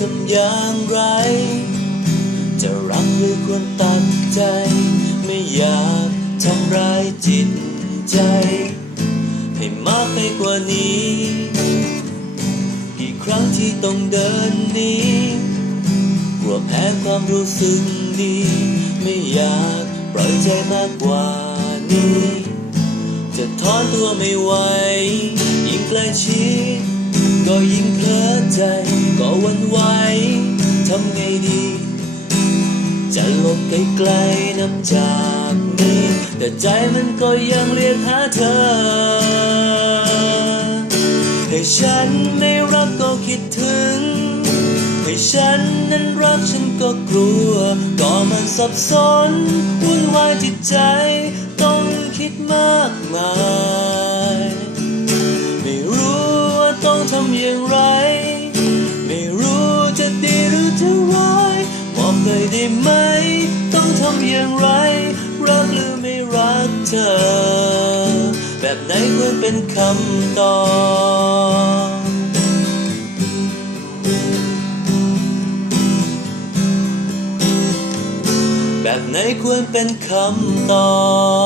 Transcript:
ทำอย่างไร จะรักหรือควรตัดใจ ไม่อยากทำร้ายจิตใจ ให้มากไปกว่านี้ กี่ครั้งที่ต้องเดินหนี้กลัวแพ้ความรู้สึกดี ไม่อยากปล่อยใจมากกว่านี้ จะถอนตัวไม่ไหวยิ่งใกล้ชิด ก็ยิ่งเพลอใจ ก็วันไหวทำไงดี จะหลบไกลๆนับจากนี้ แต่ใจมันก็ยังเรียกหาเธอ ให้ฉันไม่รักก็คิดถึง ให้ฉันนั้นรักฉันก็กลัว ก็มันสับสนวุ่นวายจิตใจ ต้องคิดมากมาย ทำอย่างไร ไม่รู้จะดีหรือจะร้ายบอกเลยได้ไหม ต้องทำอย่างไร รักหรือไม่รักเธอ แบบไหนควรเป็นคำตอบแบบไหนควรเป็นคำตอบ